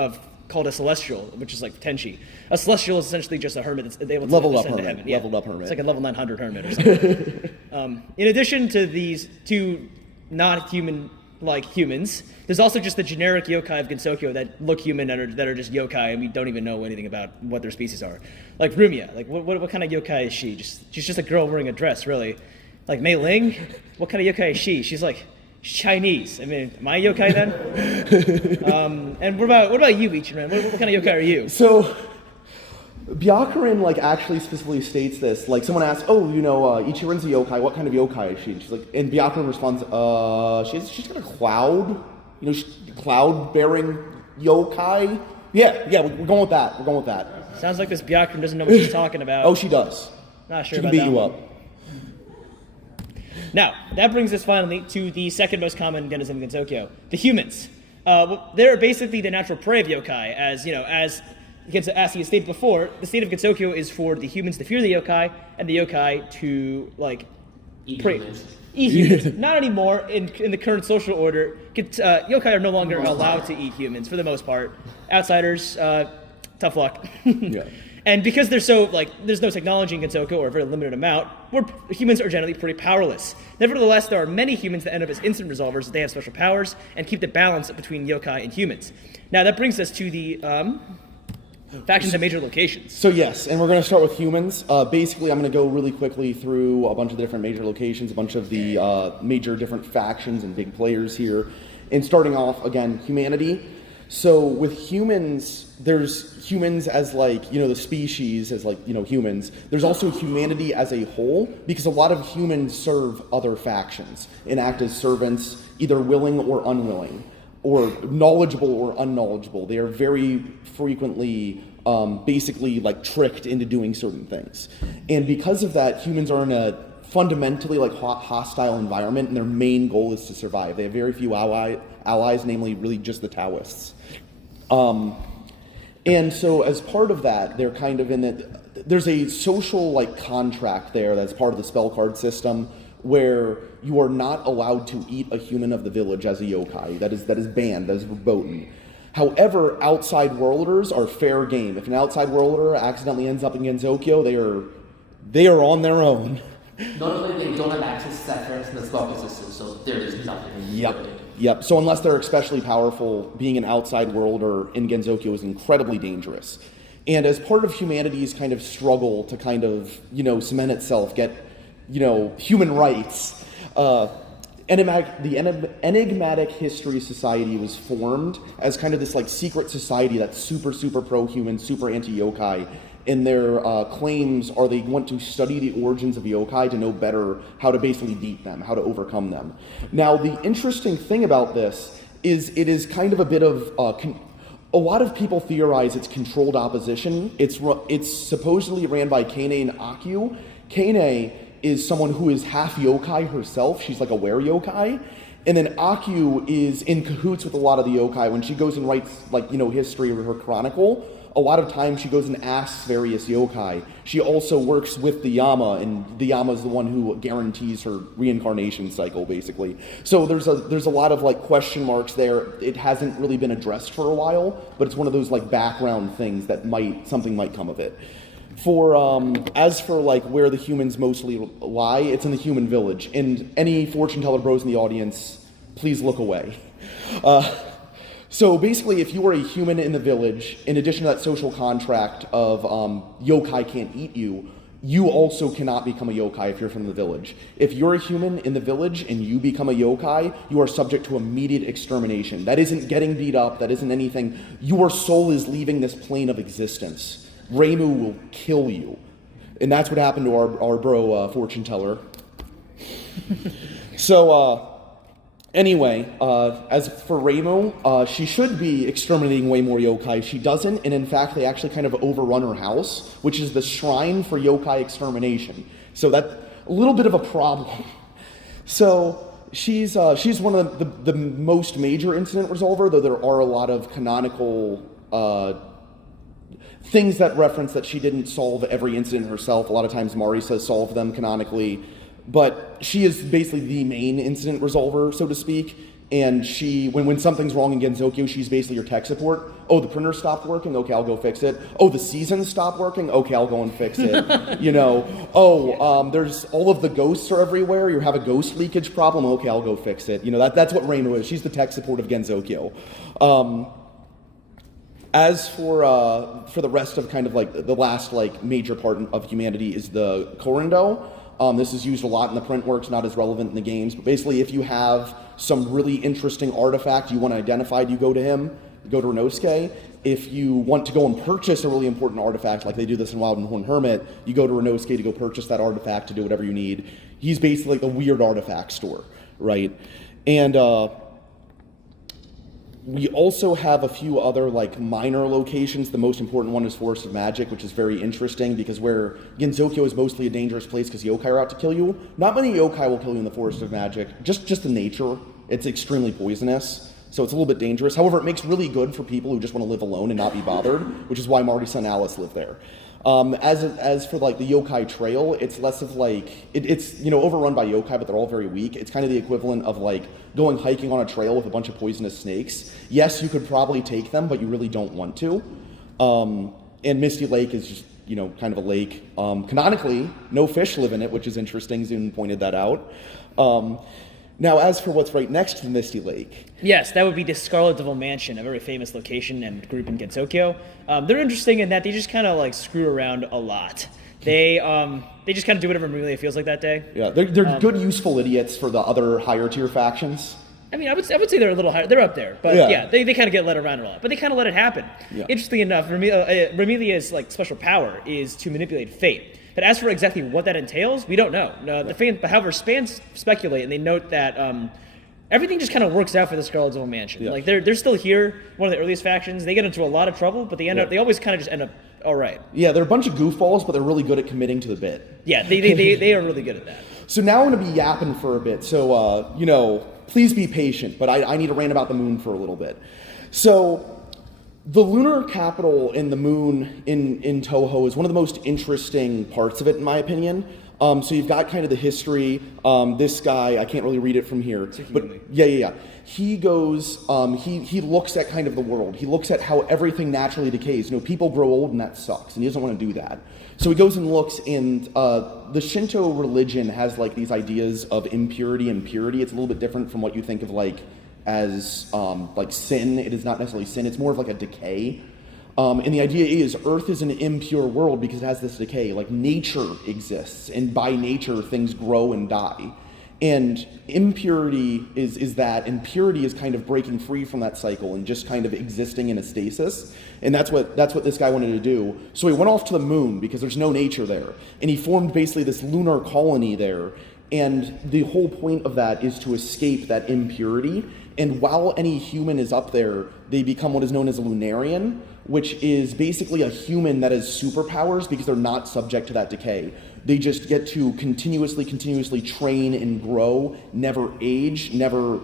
called a celestial, which is like Tenchi. A celestial is essentially just a hermit that's able to ascend to heaven. Yeah. Leveled up hermit. It's like a level 900 hermit or something. In addition to these two not-human-like humans, there's also just the generic yokai of Gensokyo that look human that are just yokai, and we don't even know anything about what their species are. Like Rumia, like what kind of yokai is she? She's just a girl wearing a dress, really. Like Mei Ling, what kind of yokai is she? She's like Chinese. I mean, am I a yokai then? And what about you, Ichiran? What kind of yokai are you? So, Byakuren like actually specifically states this. Like someone asks, Ichiran's a yokai. What kind of yokai is she? And she's like, and Byakuren responds, she's got a cloud, cloud-bearing yokai. Yeah, we're going with that. Sounds like this Byakuren doesn't know what she's talking about. Oh, she does. Not sure she about can that. beat you one. up. Now, that brings us finally to the second most common Genism in Gensokyo, the humans. They're basically the natural prey of yokai, as you stated before, the state of Gensokyo is for the humans to fear the yokai, and the yokai to, eat humans. Not anymore. In the current social order, yokai are no longer allowed to eat humans, for the most part. Outsiders, tough luck. Yeah. And because there's no technology in Gensokyo or a very limited amount, humans are generally pretty powerless. Nevertheless, there are many humans that end up as instant resolvers. They have special powers and keep the balance between yokai and humans. Now that brings us to the factions and major locations. So yes, and we're going to start with humans. Basically, I'm going to go really quickly through a bunch of the different major locations, a bunch of the major different factions and big players here. And starting off, again, humanity. So with humans, there's humans as like, the species as like, humans. There's also humanity as a whole, because a lot of humans serve other factions and act as servants, either willing or unwilling, or knowledgeable or unknowledgeable. They are very frequently basically like tricked into doing certain things. And because of that, humans are in a fundamentally like hostile environment, and their main goal is to survive. They have very few allies, namely really just the Taoists. And so as part of that, they're kind of in that there's a social like contract there that's part of the spell card system, where you are not allowed to eat a human of the village as a yokai. That is banned, that is verboten. However, outside worlders are fair game. If an outside worlder accidentally ends up in Gensokyo, they are on their own. Notably, they don't have access to that first in the spell system, so there is nothing. Yep. So unless they're especially powerful, being an outside worlder in Gensokyo is incredibly dangerous. And as part of humanity's kind of struggle to kind of, cement itself, get, human rights, the Enigmatic History Society was formed as kind of this like secret society that's super, super pro-human, super anti-yokai. And their claims are they want to study the origins of yokai to know better how to basically beat them, how to overcome them. Now, the interesting thing about this is it is kind of a bit of a lot of people theorize it's controlled opposition. It's supposedly ran by Kane and Akyu. Kane is someone who is half yokai herself. She's like a were-yokai. And then Akyu is in cahoots with a lot of the yokai. When she goes and writes, history of her chronicle, a lot of times she goes and asks various yokai. She also works with the Yama, and the Yama is the one who guarantees her reincarnation cycle, basically. So there's a lot of question marks there. It hasn't really been addressed for a while, but it's one of those background things that something might come of it. As for where the humans mostly lie, it's in the human village. And any fortune teller bros in the audience, please look away. So basically, if you are a human in the village, in addition to that social contract of yokai can't eat you, you also cannot become a yokai if you're from the village. If you're a human in the village and you become a yokai, you are subject to immediate extermination. That isn't getting beat up, that isn't anything. Your soul is leaving this plane of existence. Reimu will kill you. And that's what happened to our bro, fortune teller. So, anyway, as for Reimu, she should be exterminating way more yokai. She doesn't, and in fact, they actually kind of overrun her house, which is the shrine for yokai extermination. So that's a little bit of a problem. So she's one of the most major incident resolver, though there are a lot of canonical things that reference that she didn't solve every incident herself. A lot of times Marisa solved them canonically. But she is basically the main incident resolver, so to speak. And when something's wrong in Gensokyo, she's basically your tech support. Oh, the printer stopped working? Okay, I'll go fix it. Oh, the seasons stopped working? Okay, I'll go and fix it. There's all of the ghosts are everywhere. You have a ghost leakage problem? Okay, I'll go fix it. That's what Reimu is. She's the tech support of Gensokyo. As for the rest of kind of the last major part of humanity is the Korendo. This is used a lot in the print works, not as relevant in the games. But basically, if you have some really interesting artifact you want identified, you go to him, you go to Renosuke. If you want to go and purchase a really important artifact, like they do this in Wild and Horn Hermit, you go to Renosuke to go purchase that artifact to do whatever you need. He's basically the weird artifact store, right? And we also have a few other minor locations. The most important one is Forest of Magic, which is very interesting because where Gensokyo is mostly a dangerous place because yokai are out to kill you. Not many yokai will kill you in the Forest of Magic. Just the nature. It's extremely poisonous, so it's a little bit dangerous. However, it makes really good for people who just want to live alone and not be bothered, which is why Marty's son Alice lived there. As for the yokai trail, it's less of it's overrun by yokai, but they're all very weak. It's kind of the equivalent of going hiking on a trail with a bunch of poisonous snakes. Yes, you could probably take them, but you really don't want to. And Misty Lake is just kind of a lake. Canonically, no fish live in it, which is interesting. Zune pointed that out. Now, as for what's right next to the Misty Lake. Yes, that would be the Scarlet Devil Mansion, a very famous location and group in Gensokyo. They're interesting in that they just kind of like screw around a lot. They just kind of do whatever Amelia feels like that day. Yeah, they're good, useful idiots for the other higher tier factions. I mean, I would say they're a little higher. They're up there, but they kind of get led around a lot. But they kind of let it happen. Yeah. Interestingly enough, Remelia's like special power is to manipulate fate. But as for exactly what that entails, we don't know. However, fans speculate, and they note that everything just kind of works out for the Scarlet Devil Mansion. Yeah. Like they're still here, one of the earliest factions. They get into a lot of trouble, but they always kind of just end up all right. Yeah, they're a bunch of goofballs, but they're really good at committing to the bit. Yeah, they are really good at that. So now I'm going to be yapping for a bit. So please be patient, but I need to rant about the moon for a little bit. So the lunar capital in the moon in Touhou is one of the most interesting parts of it, in my opinion. So you've got kind of the history. This guy, I can't really read it from here, but yeah. He goes, he looks at kind of the world. He looks at how everything naturally decays. People grow old and that sucks, and he doesn't want to do that. So he goes and looks, and the Shinto religion has like these ideas of impurity and purity. It's a little bit different from what you think of as sin. It is not necessarily sin. It's more of like a decay. And the idea is Earth is an impure world because it has this decay. Like nature exists, and by nature things grow and die. And impurity is that, and purity is kind of breaking free from that cycle and just kind of existing in a stasis. And that's what this guy wanted to do. So he went off to the moon because there's no nature there. And he formed basically this lunar colony there. And the whole point of that is to escape that impurity. And while any human is up there, they become what is known as a lunarian, which is basically a human that has superpowers because they're not subject to that decay. They just get to continuously train and grow, never age, never,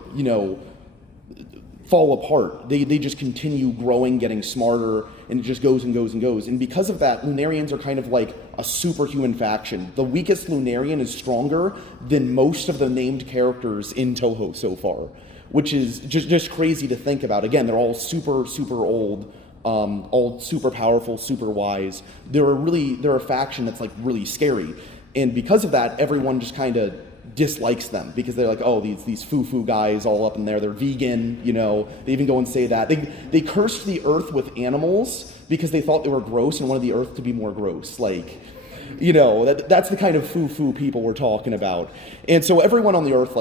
fall apart. They just continue growing, getting smarter, and it just goes and goes and goes. And because of that, Lunarians are kind of like a superhuman faction. The weakest Lunarian is stronger than most of the named characters in Touhou so far, which is just crazy to think about. Again, they're all super old, all super powerful, super wise. They're a faction that's like really scary. And because of that, everyone just kind of dislikes them because they're like, oh, these foo-foo guys all up in there, they're vegan, they even go and say that. They cursed the earth with animals because they thought they were gross and wanted the earth to be more gross. That's the kind of foo-foo people we're talking about. And so everyone on the earth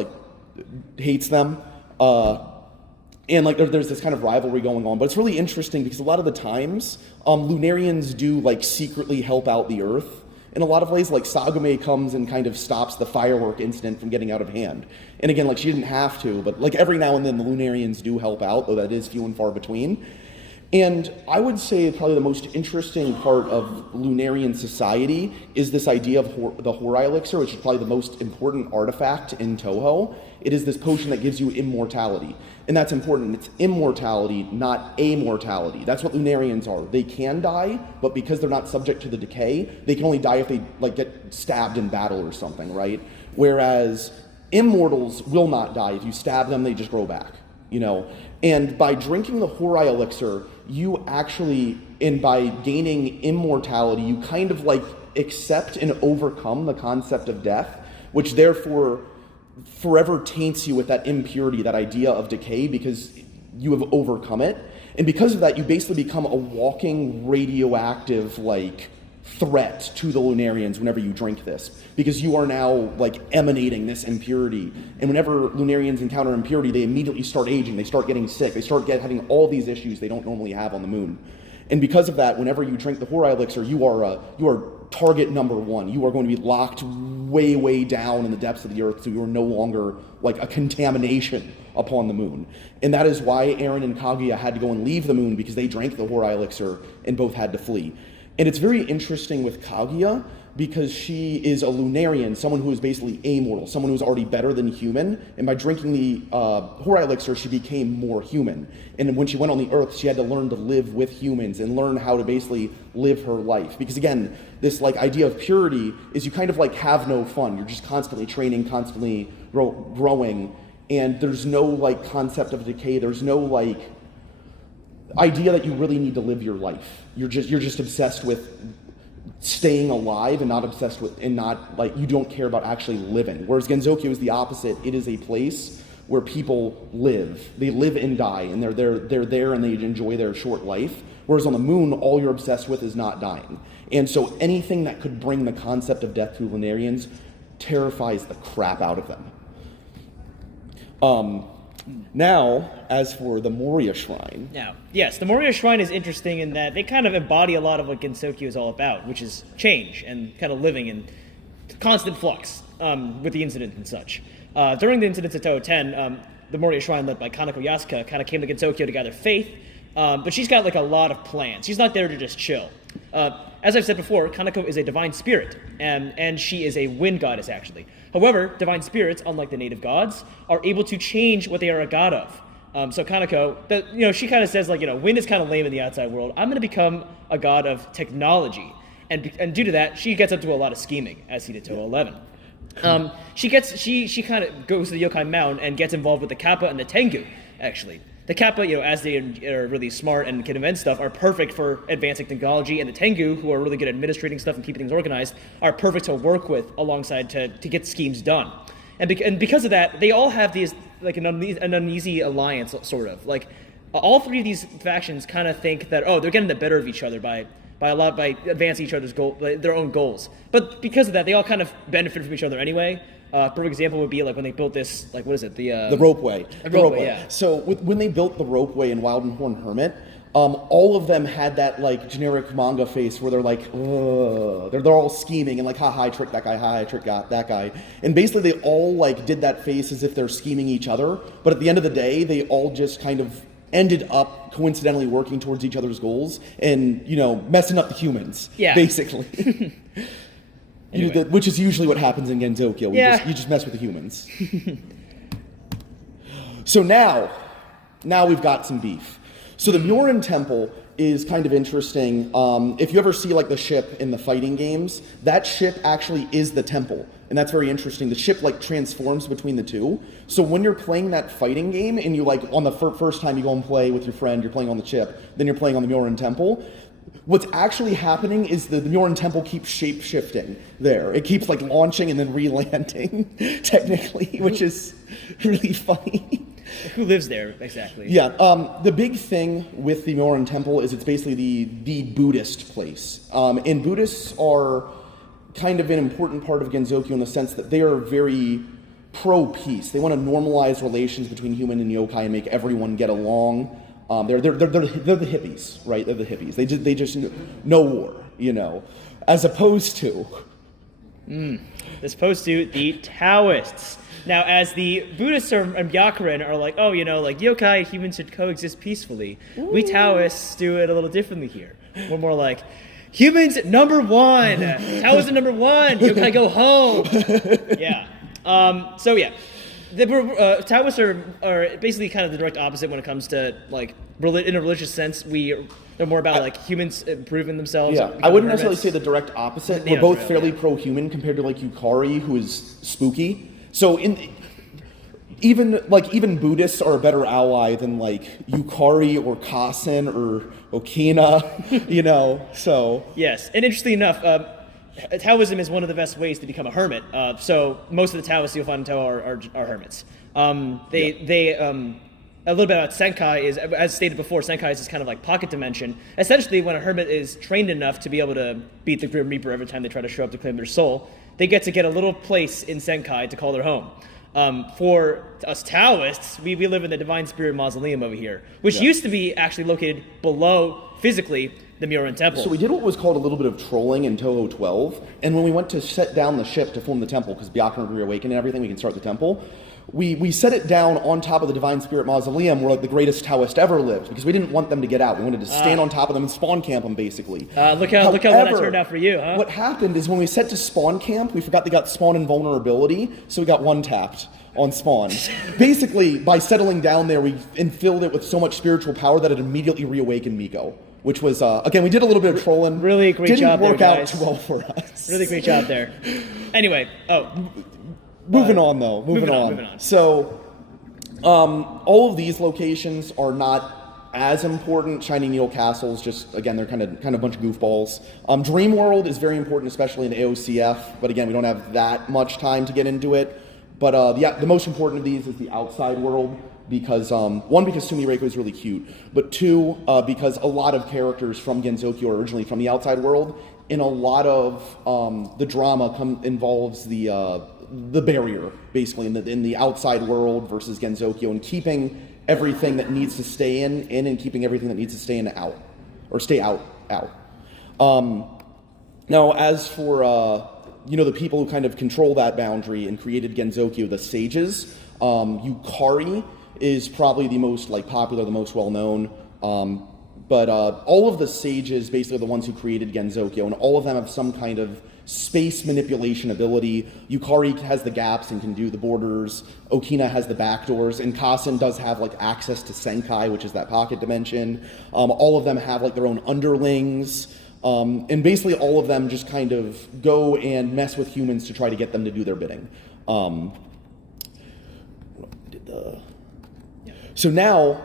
hates them. And there's this kind of rivalry going on, but it's really interesting because a lot of the times, Lunarians do secretly help out the Earth in a lot of ways. Sagome comes and kind of stops the firework incident from getting out of hand. And again, she didn't have to, but every now and then the Lunarians do help out, though that is few and far between. And I would say probably the most interesting part of Lunarian society is this idea of the Horai Elixir, which is probably the most important artifact in Touhou. It is this potion that gives you immortality. And that's important. It's immortality, not amortality. That's what Lunarians are. They can die, but because they're not subject to the decay, they can only die if they get stabbed in battle or something, right? Whereas immortals will not die. If you stab them, they just grow back, And by drinking the Horai Elixir, you actually, and by gaining immortality, you kind of accept and overcome the concept of death, which therefore forever taints you with that impurity, that idea of decay, because you have overcome it. And because of that, you basically become a walking radioactive threat to the Lunarians whenever you drink this, because you are now emanating this impurity. And whenever Lunarians encounter impurity, they immediately start aging, they start getting sick, they start having all these issues they don't normally have on the moon. And because of that, whenever you drink the Horai Elixir, you are target number one. You are going to be locked way down in the depths of the earth, so you are no longer a contamination upon the moon. And that is why Eren and Kaguya had to go and leave the moon, because they drank the Horai Elixir and both had to flee. And it's very interesting with Kaguya because she is a Lunarian, someone who is basically amortal, someone who's already better than human. And by drinking the Horai Elixir, she became more human. And when she went on the earth, she had to learn to live with humans and learn how to basically live her life. Because again, this idea of purity is you kind of have no fun. You're just constantly training, constantly growing. And there's no concept of decay. There's no idea that you really need to live your life. You're just obsessed with staying alive and not obsessed with, and not like you don't care about actually living. Whereas Gensokyo is the opposite. It is a place where people live. They live and die, and they're there and they enjoy their short life. Whereas on the moon, all you're obsessed with is not dying. And so anything that could bring the concept of death to Lunarians terrifies the crap out of them. Now, as for the Moria Shrine. Now, yes, the Moria Shrine is interesting in that they kind of embody a lot of what Gensokyo is all about, which is change and kind of living in constant flux with the incident and such. During the incidents at Touhou 10, the Moria Shrine, led by Kaneko Yasuka, kind of came to Gensokyo to gather faith, but she's got like a lot of plans. She's not there to just chill. As I've said before, Kaneko is a divine spirit, and she is a wind goddess, actually. However, divine spirits, unlike the native gods, are able to change what they are a god of. So Kaneko, she kind of says, like, wind is kind of lame in the outside world. I'm going to become a god of technology. And due to that, she gets up to a lot of scheming, as he did Touhou 11. She kind of goes to the Yokai Mountain and gets involved with the Kappa and the Tengu, actually. The Kappa, as they are really smart and can invent stuff, are perfect for advancing technology, and the Tengu, who are really good at administrating stuff and keeping things organized, are perfect to work with alongside to get schemes done. And because of that, they all have these, like, an uneasy alliance, sort of. Like, all three of these factions kind of think that, they're getting the better of each other by advancing each other's their own goals. But because of that, they all kind of benefit from each other anyway. Perfect example would be like when they built this, like, what is it? The ropeway. The ropeway, yeah. So when they built the ropeway in Wild and Horn Hermit, all of them had that like generic manga face where they're like, ugh. They're all scheming and like, ha, I tricked that guy, ha, I tricked that guy. And basically they all like did that face as if they're scheming each other. But at the end of the day, they all just kind of ended up coincidentally working towards each other's goals and, messing up the humans, basically. Anyway. Which is usually what happens in Gensokyo. You just mess with the humans. So now we've got some beef. So the Myorin Temple is kind of interesting. If you ever see like the ship in the fighting games, that ship actually is the temple. And that's very interesting. The ship like transforms between the two. So when you're playing that fighting game and you like on the first time you go and play with your friend, you're playing on the ship, then you're playing on the Myorin Temple. What's actually happening is the Myorin Temple keeps shape-shifting there. It keeps like launching and then re-landing, technically, which is really funny. Who lives there, exactly? Yeah, the big thing with the Myorin Temple is it's basically the Buddhist place. And Buddhists are kind of an important part of Gensokyo in the sense that they are very pro-peace. They want to normalize relations between human and yokai and make everyone get along. They're the hippies, right? They're the hippies. They just no war, as opposed to the Taoists. Now, as the Buddhists and Byakuren are like, like yokai and humans should coexist peacefully. Ooh. We Taoists do it a little differently here. We're more like, humans number one, Taoism number one, yokai go home. Yeah. The Taoists are basically kind of the direct opposite when it comes to, like, in a religious sense. They're more about like humans improving themselves. Yeah, I wouldn't necessarily say the direct opposite. We're both fairly pro-human compared to like Yukari, who is spooky. So even Buddhists are a better ally than like Yukari or Kasen or Okina, So yes, and interestingly enough, Taoism is one of the best ways to become a hermit. So most of the Taoists you'll find in Touhou are hermits. A little bit about Senkai is, as stated before, Senkai is this kind of like pocket dimension. Essentially, when a hermit is trained enough to be able to beat the Grim Reaper every time they try to show up to claim their soul, they get a little place in Senkai to call their home. For us Taoists, we live in the Divine Spirit Mausoleum over here, which used to be actually located below, physically, the Myorin Temple. So we did what was called a little bit of trolling in Touhou 12, and when we went to set down the ship to form the temple, because Byakuren reawakened and everything, we can start the temple, we set it down on top of the Divine Spirit Mausoleum where like the greatest Taoist ever lived, because we didn't want them to get out. We wanted to stand on top of them and spawn camp them, basically. Look how well that turned out for you, huh? What happened is when we set to spawn camp, we forgot they got spawn invulnerability, so we got one-tapped on spawn. Basically, by settling down there, we infilled it with so much spiritual power that it immediately reawakened Miko. Which was, again, we did a little bit of trolling. Really great job there, guys. Didn't work out too well for us. Really great job there. Anyway, Moving on. So, all of these locations are not as important. Shining Needle Castles, just again, they're kind of a bunch of goofballs. Dream World is very important, especially in AOCF, but again, we don't have that much time to get into it. But the most important of these is the outside world, because one, because Sumireko is really cute, but two, because a lot of characters from Gensokyo are originally from the outside world, and a lot of the drama involves the barrier, basically, in the outside world versus Gensokyo, and keeping everything that needs to stay in, and keeping everything that needs to stay in out, or stay out. Now, as for the people who kind of control that boundary and created Gensokyo, the sages, Yukari is probably the most popular, the most well known. But all of the sages basically are the ones who created Gensokyo, and all of them have some kind of space manipulation ability. Yukari has the gaps and can do the borders. Okina has the backdoors, and Kasen does have access to Senkai, which is that pocket dimension. All of them have their own underlings, and basically all of them just kind of go and mess with humans to try to get them to do their bidding. So now,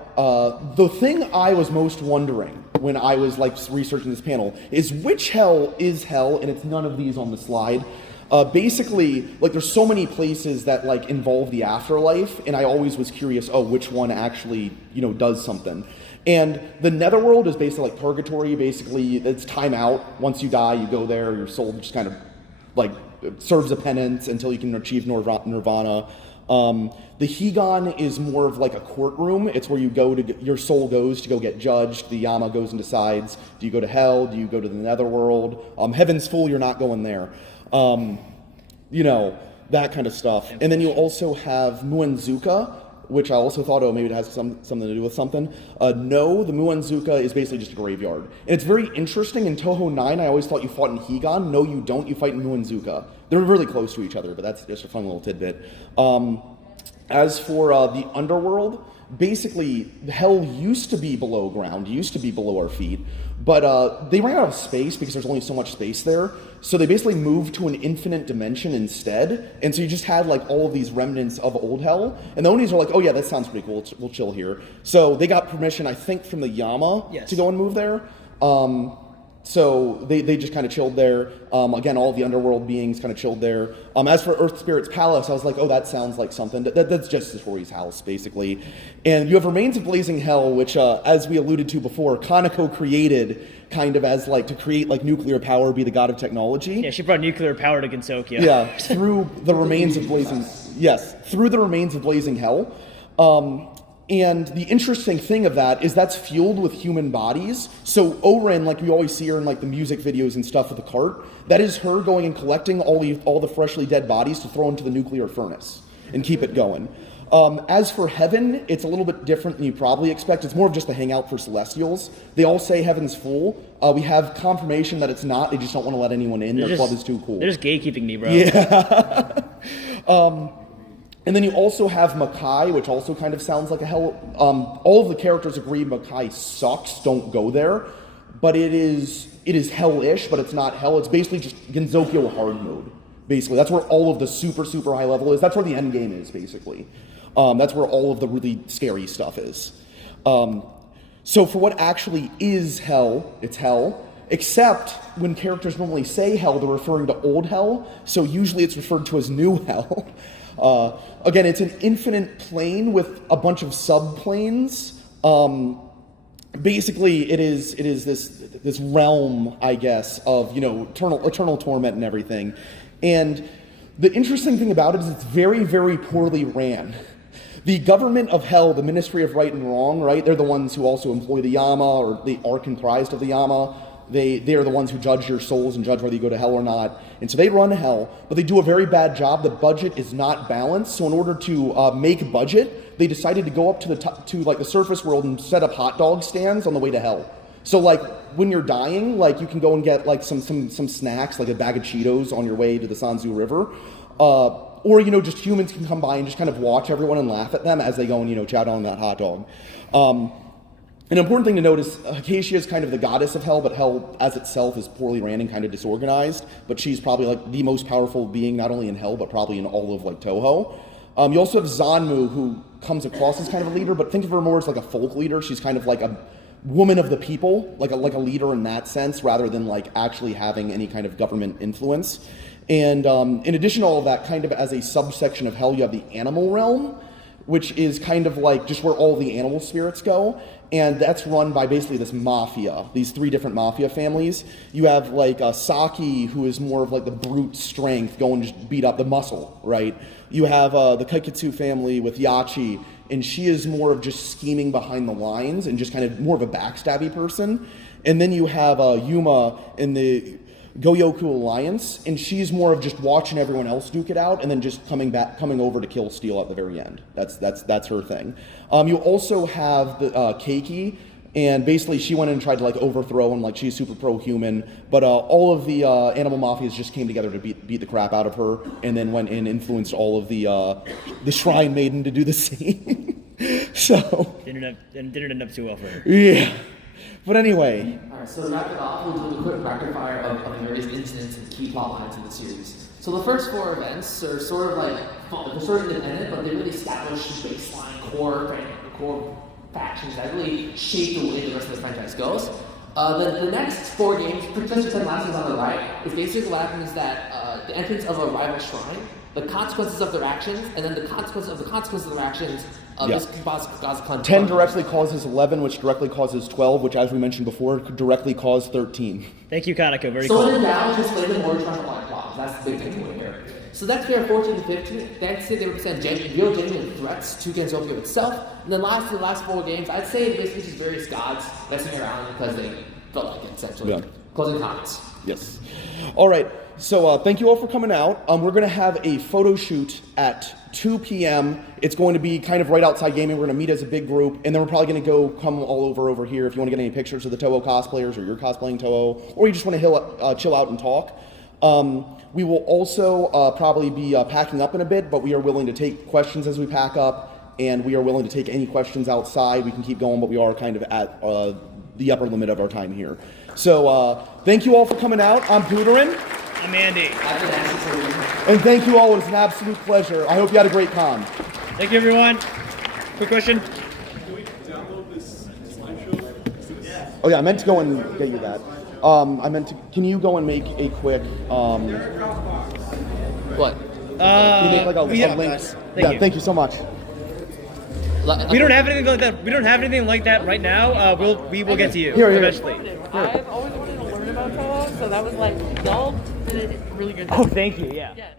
the thing I was most wondering when I was researching this panel is which hell is hell, and it's none of these on the slide. Basically, there's so many places that involve the afterlife, and I always was curious, which one actually does something. And the netherworld is basically like purgatory. Basically, it's time out. Once you die, you go there. Your soul just kind of serves a penance until you can achieve nirvana. The Higan is more of a courtroom. It's where your soul goes to go get judged. The Yama goes and decides, do you go to hell? Do you go to the netherworld? Heaven's full, you're not going there. That kind of stuff. And then you also have Muenzuka, which I also thought, maybe it has something to do with something. No, the Muenzuka is basically just a graveyard. And it's very interesting. In Touhou 9, I always thought you fought in Higan. No, you don't. You fight in Muenzuka. They're really close to each other, but that's just a fun little tidbit. As for the underworld, basically, hell used to be below ground, used to be below our feet, but they ran out of space because there's only so much space there, so they basically moved to an infinite dimension instead, and so you just had all of these remnants of old hell, and the Onis are oh yeah, that sounds pretty cool, we'll chill here. So they got permission, I think, from the Yama to go and move there. So they just kind of chilled there. Again, all the underworld beings kind of chilled there. As for Earth Spirit's Palace, I was that sounds like something. That's Justice Rory's house, basically. And you have Remains of Blazing Hell, which, as we alluded to before, Kaneko created kind of as to create nuclear power, be the god of technology. Yeah, she brought nuclear power to Gensokyo. Yeah, through the Remains of Blazing... Yes, through the Remains of Blazing Hell. And the interesting thing of that is that's fueled with human bodies. So Oren, we always see her in the music videos and stuff with the cart, that is her going and collecting all the freshly dead bodies to throw into the nuclear furnace and keep it going. As for heaven, it's a little bit different than you probably expect. It's more of just a hangout for celestials. They all say heaven's full. We have confirmation that it's not. They just don't want to let anyone in. Their club is too cool. They're just gatekeeping me, bro. Yeah. And then you also have Makai, which also kind of sounds like a hell. All of the characters agree Makai sucks, don't go there. But it is hell-ish, but it's not hell. It's basically just Gensokyo hard mode, basically. That's where all of the super, super high level is. That's where the end game is, basically. That's where all of the really scary stuff is. So for what actually is hell, it's hell. Except when characters normally say hell, they're referring to old hell. So usually it's referred to as new hell. Again, it's an infinite plane with a bunch of subplanes. Basically, it is this realm, I guess, of eternal torment and everything. And the interesting thing about it is it's very, very poorly ran. The government of hell, the Ministry of Right and Wrong, right? They're the ones who also employ the Yama, or they are comprised of the Yama. They are the ones who judge your souls and judge whether you go to hell or not. And so they run hell, but they do a very bad job. The budget is not balanced. So in order to make budget, they decided to go up to the surface world and set up hot dog stands on the way to hell. So when you're dying, you can go and get some snacks, like a bag of Cheetos on your way to the Sanzu River. Or just humans can come by and just kind of watch everyone and laugh at them as they go and chow down on that hot dog. An important thing to note is Acacia is kind of the goddess of hell, but hell as itself is poorly ran and kind of disorganized. But she's probably the most powerful being, not only in hell, but probably in all of Touhou. You also have Zanmu, who comes across as kind of a leader, but think of her more as like a folk leader. She's kind of like a woman of the people, like a leader in that sense, rather than like actually having any kind of government influence. And in addition to all of that, kind of as a subsection of hell, you have the animal realm, which is kind of like just where all the animal spirits go. And that's run by basically this mafia, these 3 different mafia families. You have like Saki, who is more of like the brute strength, going to just beat up the muscle, right? You have the Kaiketsu family with Yachi, and she is more of just scheming behind the lines and just kind of more of a backstabby person. And then you have Yuma in the Goyoku Alliance, and she's more of just watching everyone else duke it out, and then just coming over to kill Steel at the very end. That's her thing. You also have the Keiki, and basically she went in and tried to like overthrow him, like she's super pro-human. But all of the animal mafias just came together to beat the crap out of her, and then went in and influenced all of the Shrine Maiden to do the same. So didn't end up too well for her. Yeah. But anyway. Alright, so to wrap it off, we'll do a quick rapid fire of the various incidents and key plot lines in the series. So the first 4 events are sort of like, they're sort of independent, but they really establish the baseline core factions that really shape the way the rest of the franchise goes. The next 4 games, just the last ones on the right, is basically what happens is that the entrance of a rival shrine, the consequences of their actions, and then the consequences of their actions. This causes 10 directly causes 11, which directly causes 12, which, as we mentioned before, could directly cause 13. Thank you, Kaneko. Very cool. So in doubt, just play the more frontline problems. That's the big takeaway here. So that's fair 14 to 15. I'd say they represent real genuine threats to Gensokyo itself. And then the last 4 games, I'd say basically just various gods messing around because they felt like it, essentially. Yeah. Closing comments. Yes. All right. So thank you all for coming out. We're going to have a photo shoot at 2 p.m. It's going to be kind of right outside gaming. We're going to meet as a big group, and then we're probably going to come all over here if you want to get any pictures of the Touhou cosplayers, or you're cosplaying Touhou, or you just want to chill out and talk. We will also probably be packing up in a bit, but we are willing to take questions as we pack up, and we are willing to take any questions outside. We can keep going, but we are kind of at the upper limit of our time here. So thank you all for coming out. I'm Pooterin. I'm Andy. And thank you all. It was an absolute pleasure. I hope you had a great con. Thank you, everyone. Quick question. Can we download this slideshow? Oh yeah, I meant to go and get you that. Can you go and make a quick, What? can you make like a link? Thank you. Thank you so much. We don't have anything like that. We don't have anything like that right now. We will get to you Here. eventually. I've always wanted to learn about Touhou, so that was like, y'all did it really good. Oh, thank you. Yeah. Yeah.